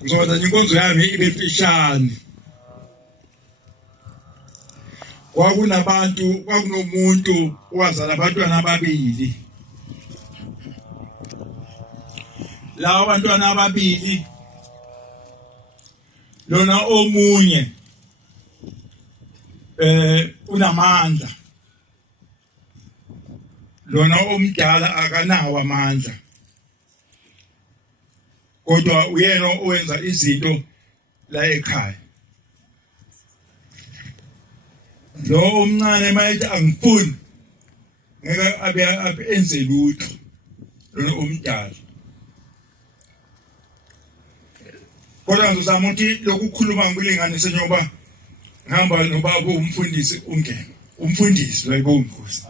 Ngizokwenza nje inkonzo yami ibe mfishane. Kwakunomuntu owazala abantwana ababili. Lawa bantwana ababili lona omunye unamandla, lona omdala akanawo amandla, kodwa uyena owenza izinto la ekhaya. Lo omncane mayithi angifuni ngeke abe enze lutho lona omdala. Kodwa ngizama ukuthi lokukhuluma ngikulinganise njengoba ngihamba nobaba umfundisi ungena. Umfundisi wayibo uNkosi.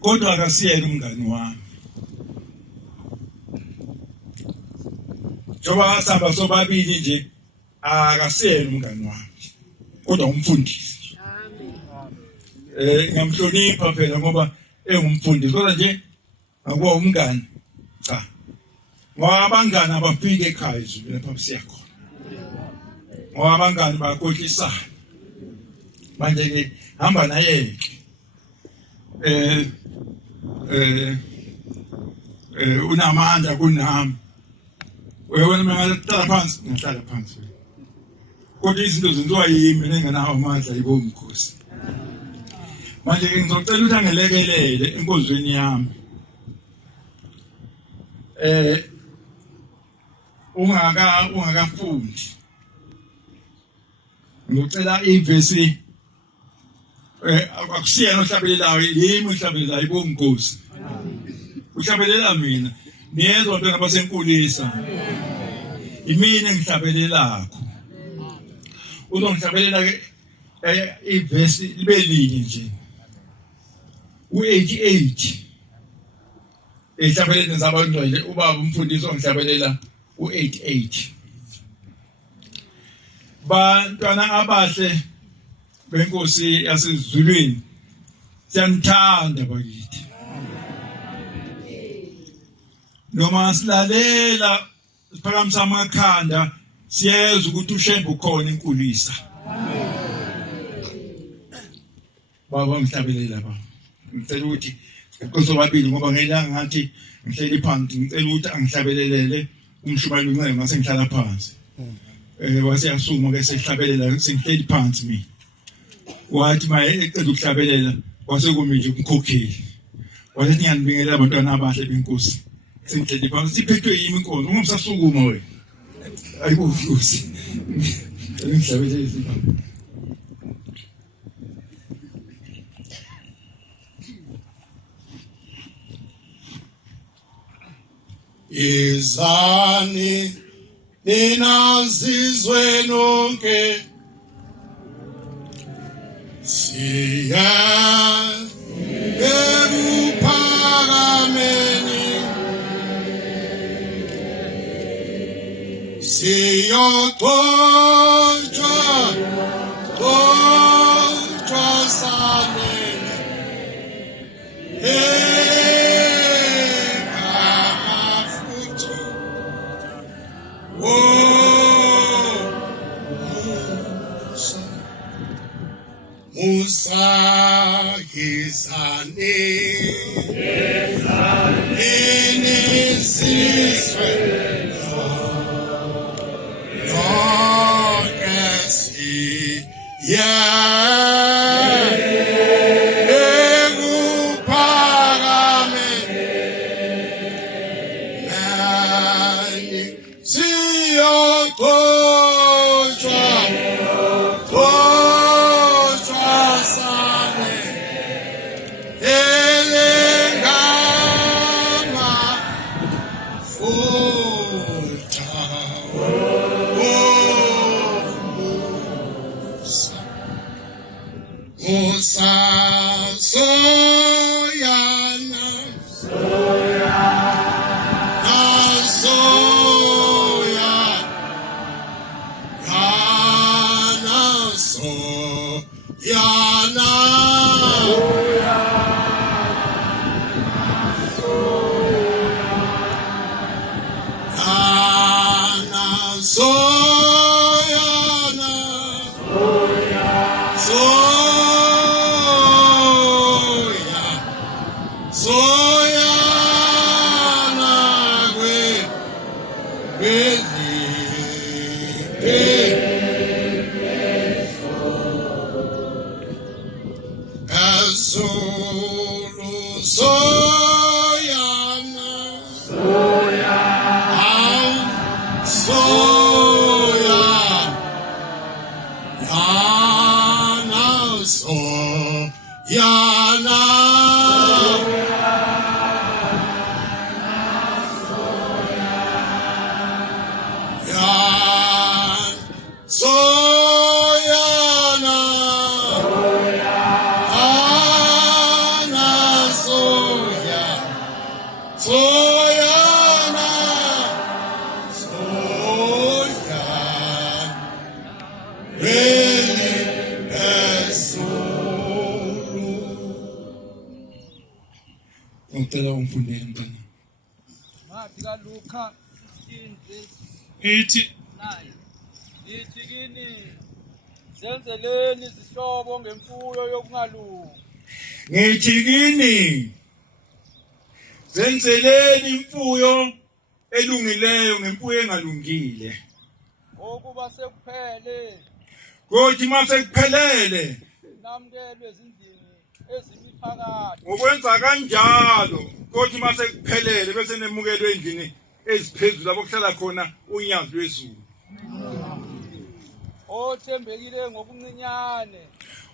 Kodwa akasiyena umngani wami. Njengoba sihamba sobabili nje akasiyena umngani wami. Kodwa umfundisi. Ngiyamhlonipha phela ngoba engumfundisi. Kodwa nje akuwa umngani. Cha. Ngoba abangani abafike ekhaya izulu lapha siya khona. Ngoba abangani bayakhohlisana. Manje ke hamba naye ke. Unamandla kunami. Wena mangala phansi, ngihlala phansi. Kodwa izinto zenziwa yimi nengenawo amandla yibo uNkosi. Manje ke ngizocela ukuthi angelekelele enkonzweni yami. Ungakafundi. Ngicela ivesi akusiyena ohlabelelayo, yimi ohlabelelayo yibo uNkosi. Uhlabelela mina. Niyezwa ntwana basenkulisa. Imina engihlabelelakho. Uzongihlabelela ke ivesi libe linye nje. U88. Ehlabeleni zabangcwele ubaba umfundisi ongihlabelela u88. Bantwana abahle benkosi yasezulwini siyanithanda bakithi. Noma silalela siphakamisa amakhanda siyezwa ukuthi ushembe ukhona enkulisa. Baba ngihlabelela baba. Ngicela ukuthi kusobabili ngoba ngelanga ngathi ngihleli phansi ngicela ukuthi angihlabelelele umshumali wencema ngase ngihlala phansi. Wase yasuma ke sehlabelela sengihleli phansi mina. Wathi maye ecela ukuhlabelela wase kumi nje umkhokheli. Wathi ngiyanibingelela abantwana abahle benkosi. Sengihleli phansi siphethwe yimi inkonzo ungumsasukuma wena. Ayibo Nkosi. Ngihlabelele baba. Izani nina zizwe nonke siya emuphakameni siyoxoxa sanele Musa izani inisiswe nokesi ya ekuphakame nani siyoxoxa Ngicela ungifundele mntana. Mathika Luka 16 verse Ithi 9. Lithi kini zenzeleni izihlobo ngemfuyo yokungalungi. ngithi kini zenzeleni imfuyo elungileyo ngemfuyo engalungile. Okuba sekuphele Kodwa mase kuphelele namkelwe ezindlini ezimiphakathi. ngokwenza kanjalo kodwa mase kuphelele bese nemukelwe endlini eziphezulu lapho kuhlala khona unyazi lwezulu. Othembekile ngokuncinyane,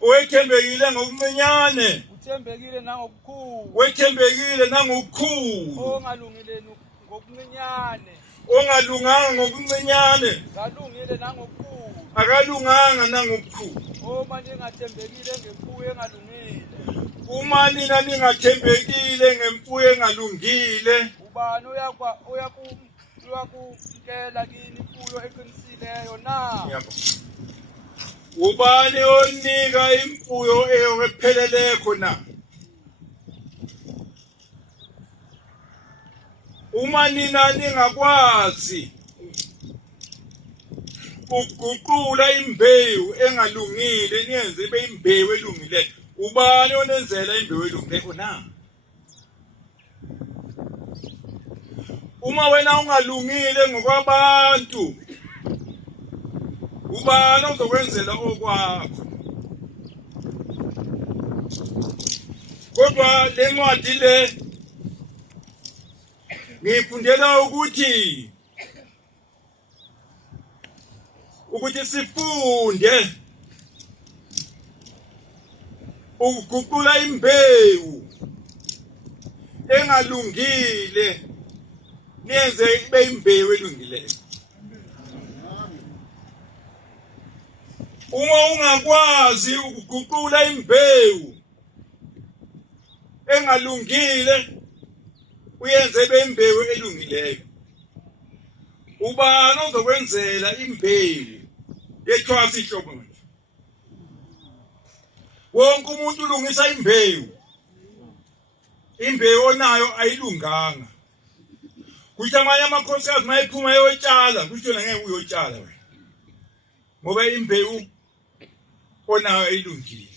Owethembekile ngokuncinyane, uthembekile nangokukhulu. wethembekile nangokukhulu, Ongalungile ngokuncinyane, ongalunganga ngokuncinyane, kalungile nangokukhulu. akalunganga nangokukhulu. Uma ningathembekile ngemfuyo engalungile, Uma nina ningathembekile ngemfuyo engalungile, ubani uyakumkela kini imfuyo eqinisileyo na? yabo. Ubani onika imfuyo eyophelele khona? Uma nina ningakwazi ukuguqula imbewu engalungile niyenze ibe imbewu elungileyo, ubani onenzela imbewu elungileyo na? Uma wena ungalungile ngokwabantu, ubani ozokwenzela okwakho? Kodwa le ncwadi le ngifundela ukuthi sifunde ukuguqula imbewu engalungile niyenze ibe imbewu elungileyo. Uma ungakwazi ukuguqula imbewu engalungile uyenze ibe imbewu elungileyo, ubani ozokwenzela imbewu yethwasa ihlobo nje? Wonke umuntu ulungisa imbewu onayo ayilunganga. Kuthi amanye amakhosikazi mayiphuma eyotshala, kusho ngeke uyotshala wena, ngoba imbewu onayo ayilungile.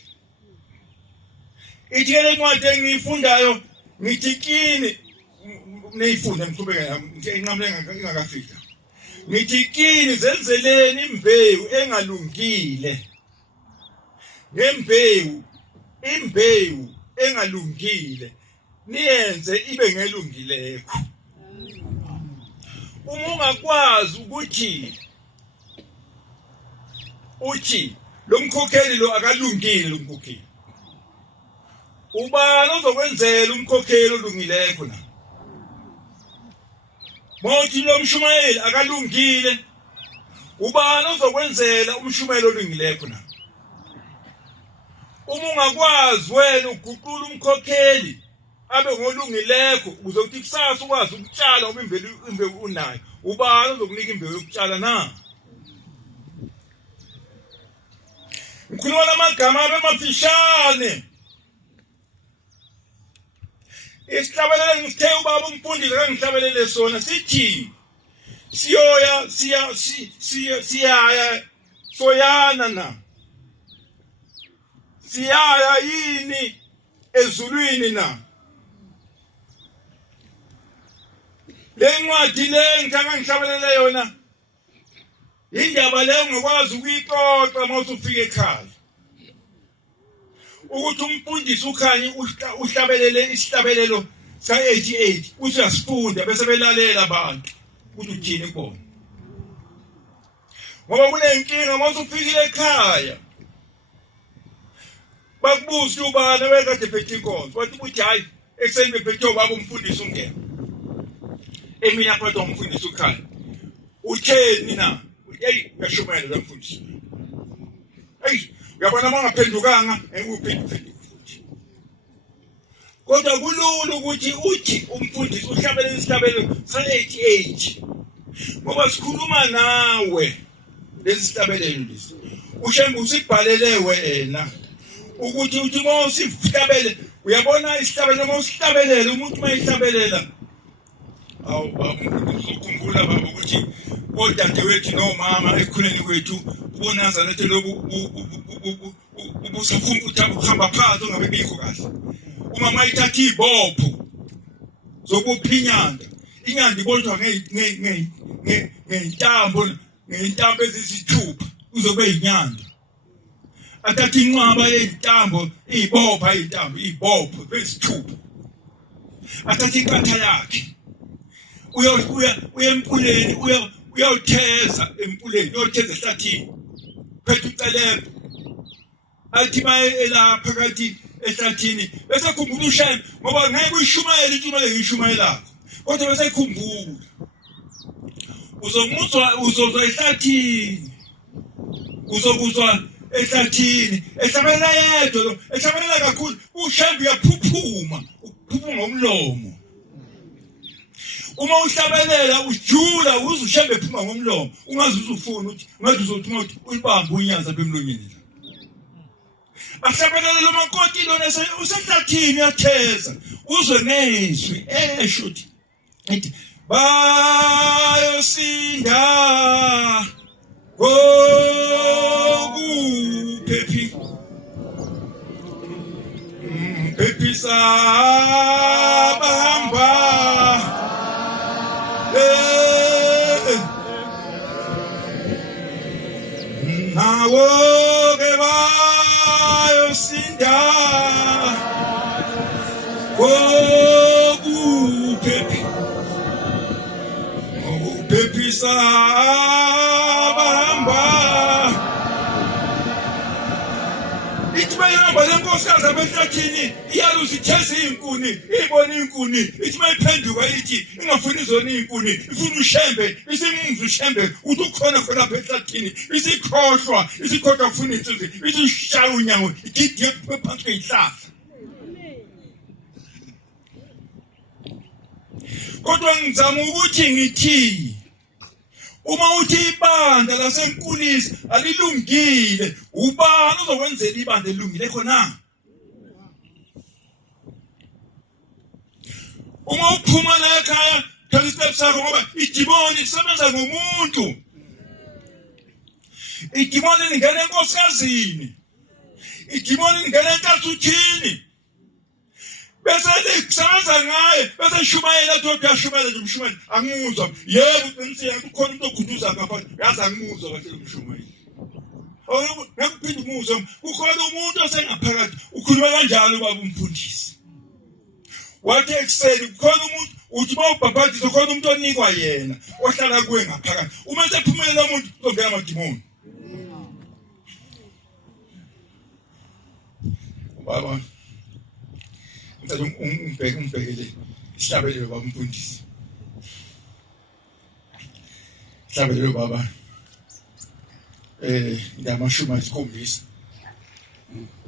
Ithi le ncwadi engiyifundayo ngithi kini niyifunde mhlubeka nginqamle ngakafika. Ngithi kini zenzeleni imbewu engalungile. Imbewu engalungile niyenze ibe ngelungileyo. Uma ungakwazi ukuthi uthi lo mkhokheli lo akalungile lo mkhokheli, ubani ozokwenzela umkhokheli olungileyo khona? Mothi lo mshumayeli akalungile, ubani ozokwenzela umshumayeli olungileyo khona? Uma ungakwazi wena uguqula umkhokheli abe ngolungileyo ukuze uthi kusasa ukwazi ukutshala ngoba imbewu unayo, ubani ozokunika imbewu yokutshala na? Ngikhuluma lamagama abemafishane. Isihlabelele ngithe ubaba umfundisi kangihlabelele sona sithi soyana na. Siyaya yini ezulwini na? Lencwadi le ngithanga ngihlabelele yona. Indaba le ungakwazi ukuyixoxa mase ufika ekhaya. Ukuthi umfundisi ukhanye uhlabelele isihlabelelo sa88 uthi uyasifunda bese belalela abantu ukuthi uthini kubona. Ngoba kunenkinga mase ufikile ekhaya. Bakubuza ubani wekade phethe inkonzo bathi uthi hayi ekseni bephethe ubaba umfundisi ungena. Emini aphatha umfundisi ukhaya. Utheni na? Hey, uyashumayela lo mfundisi. Hey, uyabona mangaphendukanga enguphenduka futhi. Kodwa kulula ukuthi uthi umfundisi uhlabelele isihlabelelo sa88. Ngoba sikhuluma nawe lesi sihlabelelo lesi. Ushembe usibhalele wena. Ukuthi uthi mawusihlabele uyabona isihlabelelo mawusihlabelele umuntu mayihlabelela ukukhumbula baba ukuthi odadewethu nomama ekhuleni kwethu uNazaretha lobu ubusafuna ukuhamba phansi ongabe bikho kahle umama ayithatha ibopho zokuphinyanda inyanda ibonjwa ngeintambo ezisithupha uzobe inyanda athatha inqwaba yeintambo ibopho besithupha athatha inkatha yakhe uya empuleni uyotheza empuleni uyotheza ehlathini phethe ucelembe athi ela phakathi ehlathini bese khumbula ushembe ngoba ngeke uyishumayele intshumayelo ngiyishumayelako kodwa bese khumbula uzozwa ehlathini uzokuzwa ehlathini ehlabelela yedwa lo ehlabelela kakhulu ushembe uyaphuphuma ngomlomo. Uma uhlabelela ujula uzushembe ephuma ngomlomo ungazi uzufuna ukuthi ngathi uzothi uyibamba unyaza apha emlonyeni la. Ahlabelela lo makoti lona usehlathini yatheza uzwe nezwi esho ukuthi bayosinda ngokuphephi phephisa bahamba nawo ke bayosinda ngokuphephisa bahamba ithi bayihamba lenkosikazi abehlathini iyaluza itheza iinkuni ibona iinkuni ithi mayiphenduka ithi ingafuni izona iinkuni ifuna ushembe isimumva ushembe uthi ukhona khona lapha ehlathini isikhohlwa kufuna insizwe ithi ushaya unyawo igidiye phansi kweyihlahla. Kodwa ngizama ukuthi ngithi uma uthi ibandla lasenkulisi alilungile ubani uzokwenzela ibandla elungile khona? Uma uphuma la ekhaya thola isitepu sakho ngoba idimoni isebenza ngomuntu. Idimoni lingena enkosikazini. Idimoni lingena entasuthini. Bese likusaza ngaye bese shumayela ukuthi uyashumayela nje umshumayela angimuzwa yebo uqinisile kukhona umuntu okhuthuza ngapha yazi angimuzwa kahle umshumayela ngakuphinda umuzwa kukhona umuntu osengaphakathi ukhuluma kanjalo baba umfundisi wathi ekseni kukhona umuntu uthi bawubhabhadisa khona umuntu onikwa yena ohlala kuwe ngaphakathi uma sephumelela umuntu uzongena amadimoni baba ngicela umbhekele isihlabelelo baba umfundisi isihlabelelo baba ngamashumi ayisikhombisa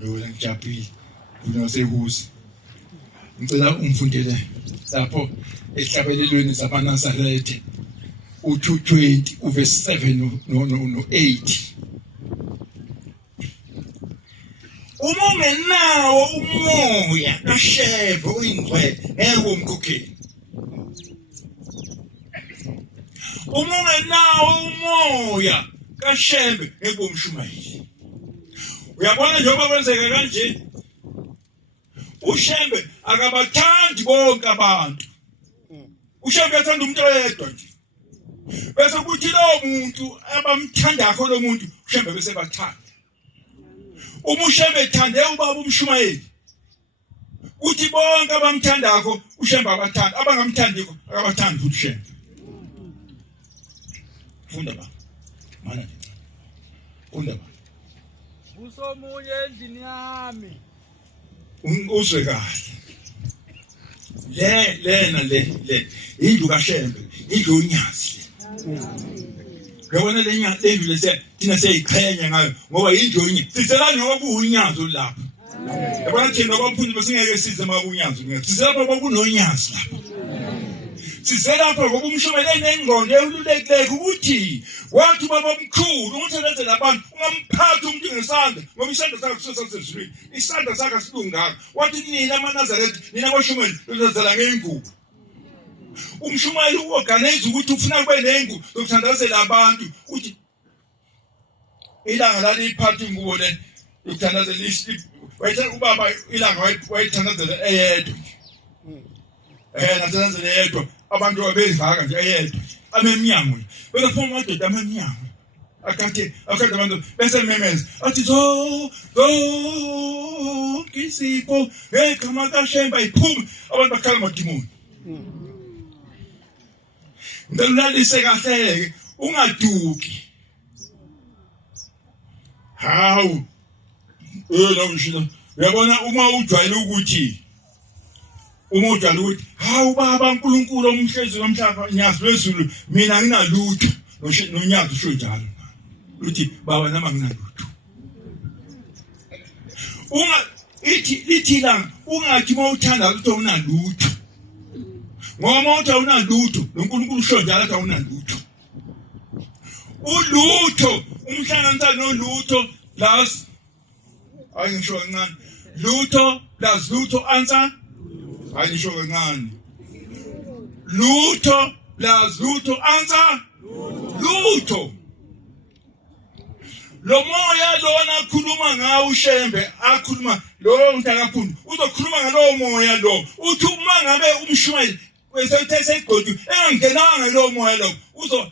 yona ngijabulile unosehuzi ngicela umfundele lapho esihlabelelweni sabaNazaretha u220 uverse 7 no8 uma ungenawo umoya kaSheva oyingcwele ngeke umkhokheli. Uma ungenawo umoya kaSheva ngeke umshumayeli. Uyabona njengoba kwenzeka kanje uShembe akabathandi bonke abantu uShembe uyathanda umuntu oyedwa nje bese kuthi lo muntu abamthandakho lo muntu uShembe bese bathanda uma uShembe ethande ubaba uMshumayeli uthi bonke abamthandakho uShembe abathanda abangamthandiko akabathandi uShembe funda ba mana funda ba usomunye endlini yami uzwe kahle le indlu kaShembe indlu uNyazi yabona lendlu lese thina seyiqhenya ngayo ngoba indlu yonke siselani ngoba kuunyazo lapha yabona thina abamfundi besingeke size makunyazo siselapha ngoba kunonyazi lapha siselapha ngoba uMshumayeli enengqondo elulekile ukuthi wathi baba omkhulu umthethele abantu ungamphathi umuntu ngesandla ngoba isandla sakhe sisesezulwini isandla sakhe silunganga wathi nina amaNazaretha nina abaShumayeli lozazela ngeengubo uMshumayeli uorganize ukuthi ufuna kube nengu lokuthandazela abantu uthi ilanga laliphatha ingubo le lokuthandazela ishlip wayethe ubaba ilanga wayithandazela eyedwa nathandazela eyedwa abantu babezivaka nje eyedwa ameminyango bese phuma amadoda ameminyango akade abantu bese memeza athi zo kisipho ngegama kaShembe iphuma abantu bakhala amadimoni ngilalise kahle ungaduki hawu lo mshilo uyabona uma ujwayele ukuthi hawu baba uNkulunkulu omhlezi nomhlaba nyazi wezulu mina nginalutho nonyazi usho njalo uthi baba nama nginalutho lithi la ungathi mawuthanda ukuthi unalutho ngoba uthi unalutho noNkulunkulu usho njalo ukuthi unalutho ulutho umhlanganisa nolutho plus ayisho kancane lutho plus lutho answer ayisho kancane lutho plus lutho answer lutho lo moya lona akhuluma ngawo uShembe akhuluma lo mntakafundi uzokhuluma ngalowo moya lo uthi uma ngabe uMshumayeli wesayithe igodi engenanga lo moya lo uzo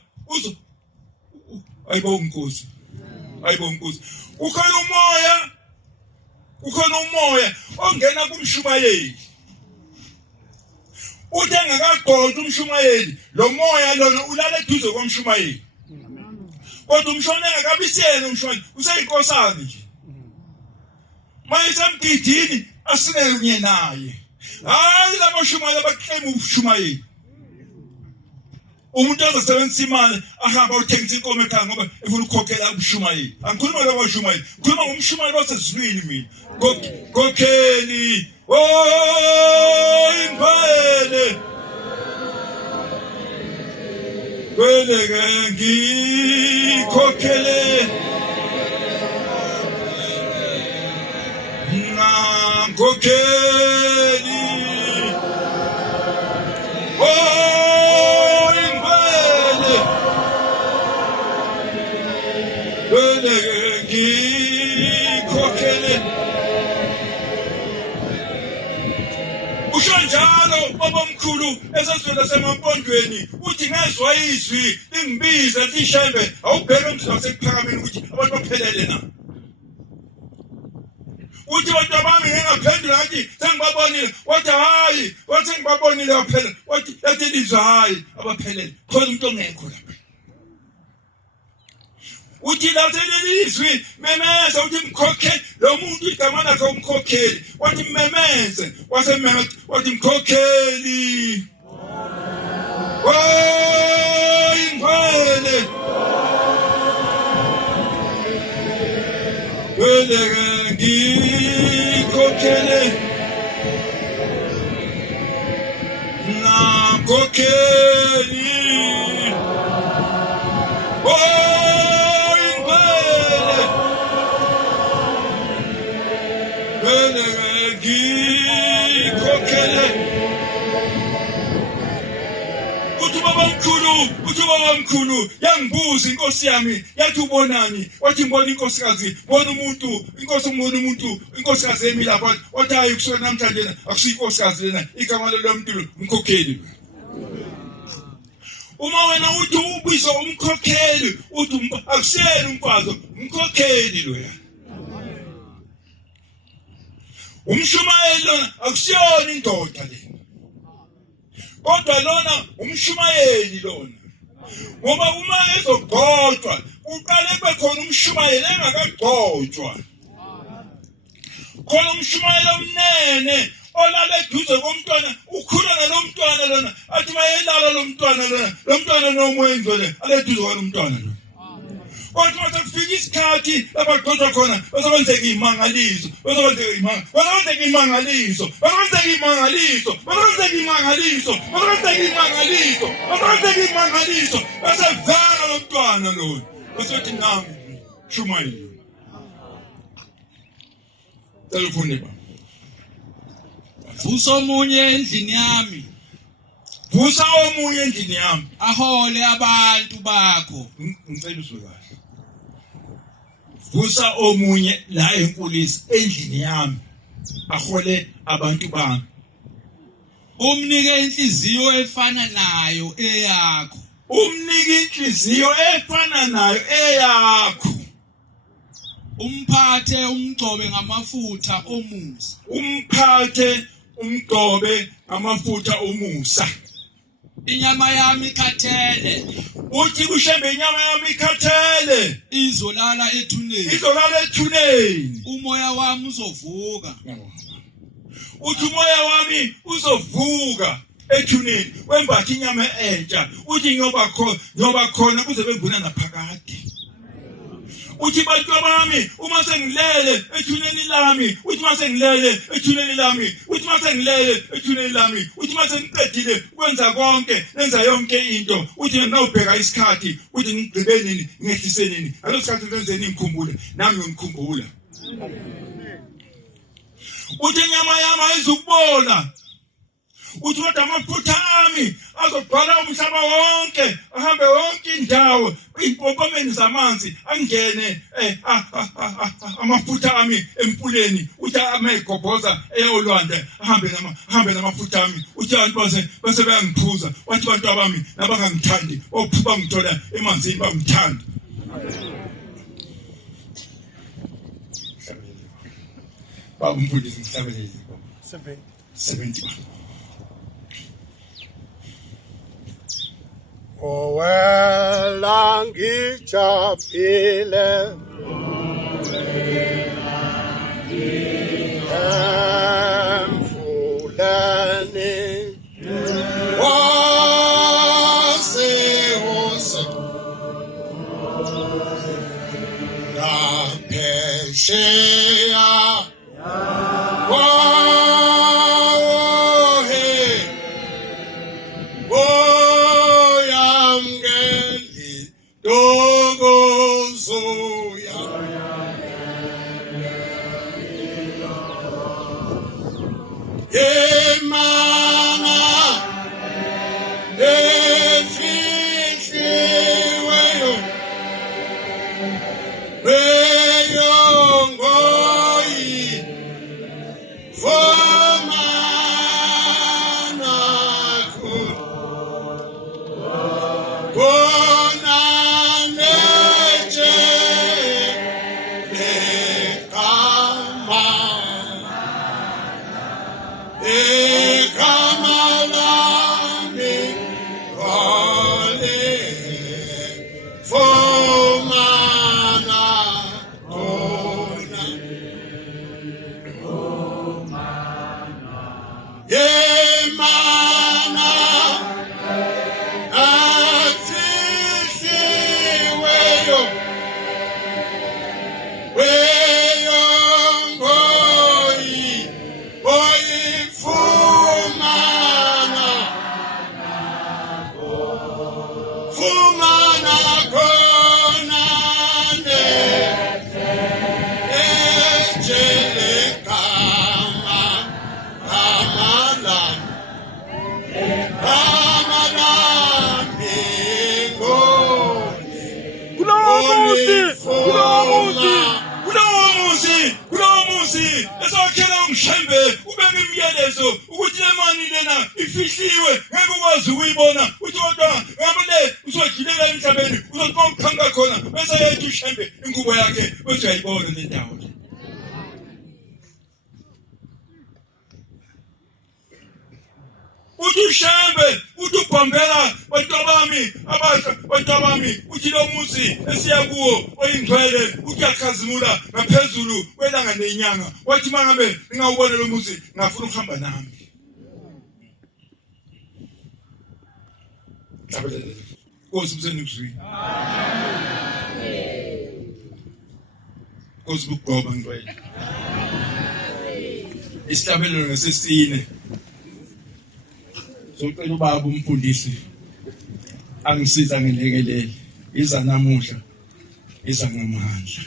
ayibonga inkosi ukhona umoya ongena kuMshumayeli uthi engakagodi uMshumayeli lo moya lona ulala eduze kwaMshumayeli kodwa umshona engakabisiyena uMshumayeli useyinkosana nje mayisemgidini asinelunye naye hayi labo Shumayeli abaqhema uMshumayeli umuntu ozosebenzisa imali ahamba uthengisa inkomo ekhaya ngoba efuna ukukhokhela uMshumayeli angikhuluma lo Shumayeli ngikhuluma ngomshumayeli osezulwini mina kokheli ingwele weleke ngikhokhele ngokheli ingwele weleke ngikhokhele usho njalo baba omkhulu esezweni semampondweni uthi ngezwe izwi lingibiza lithi Shembe awubheke umzimba sekuphakameni ukuthi abantu baphelele na uthi abantu abami ngengaphendula ngathi sengibabonile wathi hayi wathi ngibabonile baphela wathi yathi lizwe hayi abaphelele khona umuntu ongekho lapha uthi lelizwi memeza uthi mkhokheli lo muntu igama lakhe umkhokheli wathi memeze wathi mkhokheli ingwele weleke ngikhokhele namkhokheli uthi baba mkhulu yangibuza inkosi yami yathi ubonani wathi ngibona inkosikazi bona umuntu inkosikazi emi lapha wathi hayi kusona namhlanje akusiyinkosikazi lena igama lo muntu umkhokheli uma wena uthi ubizo umkhokheli uthi akusiyena umfazi umkhokheli loya umshumayeli lona akusiyona indoda le kodwa lona umshumayeli lona ngoba uma ezogqotshwa uqale bekhona umshumayeli engakagqotshwa khona umshumayeli omnene olala eduze komntwana ukhulana lo mntwana lona athi mayelala lo mntwana nomoya engcwele aleduze kwalomntwana lo kodwa sekufika isikhathi lapha gqotshwa khona bazokwenzeka imangaliso basevela lo mntwana lo basethi nami shumayeli telefone ba Vusa omunye endlini yami. Vusa omunye endlini yami. Ahole abantu bakho. Ngicela uzwe kahle. Vusa omunye la enkulisi endlini yami. Ahole abantu bami. Umnike inhliziyo efana nayo eyakho. Umnike inhliziyo efana nayo eyakho. Umphathe umgcobe ngamafutha omusa. Umphathe umgcobe amafutha omusa. Inyama yami ikhathele. Uthi kushembe inyama yami ikhathele. Izolala ethuneni. Umoya wami uzovuka. Uthi umoya wami uzovuka ethuneni. Wembatha inyama entsha. Uthi nyoba khona kuze benguna naphakade. Uthi bantu bami uma sengilele ethuneni lami uthi mase ngilele ethuneni lami uthi mase ngilele ethuneni lami uthi mase ngiqedile ukwenza konke nenza yonke into uthi nawubheka isikhathi uthi ngigqibeleni ngehliseleni alosikhathi ngenzeni ngikhumbule nami ngikhumbula uthi inyama yami ayizukubona uthi kodwa amafutha ami azogcwala umhlaba wonke ahambe wonke indawo impopomeni zamanzi angene amafutha ami empuleni uthi amayigobhoza eyolwandle ahambe namafutha ami uthi abantu base bayangiphuza wathi bantu abami nabangangithandi ophuba ngithola emanzini bangithanda babumfundisi ngihlabelele 70 Owela ngijabule emfuleni wase ngaphesheya Bonane umyalezo ukuthi le mani lena ifihliwe ngeke ukwazi ukuyibona uthi kodwa ngabe le uzogilela emhlabeni uzoqhubeka khona bese yethi ushembe ingubo yakhe bese uyayibona le ndawo. Uthi ushembe uthi ubhambela bantabami abasha bantabami uthi lo muzi esiya kuwo oyingcwele uthi yakhazimula ngaphezulu kwelanga nenyanga wathi mangabe ngingawubona lo muzi ngafuna ukuhamba nami. Tabelele Nkosi msenukuzwini. Nkosi bugoba ngcwele. Isihlabelelo ngesesine. Socela ubaba umfundisi angisiza ngilekelele iza namuhla iza ngamandla.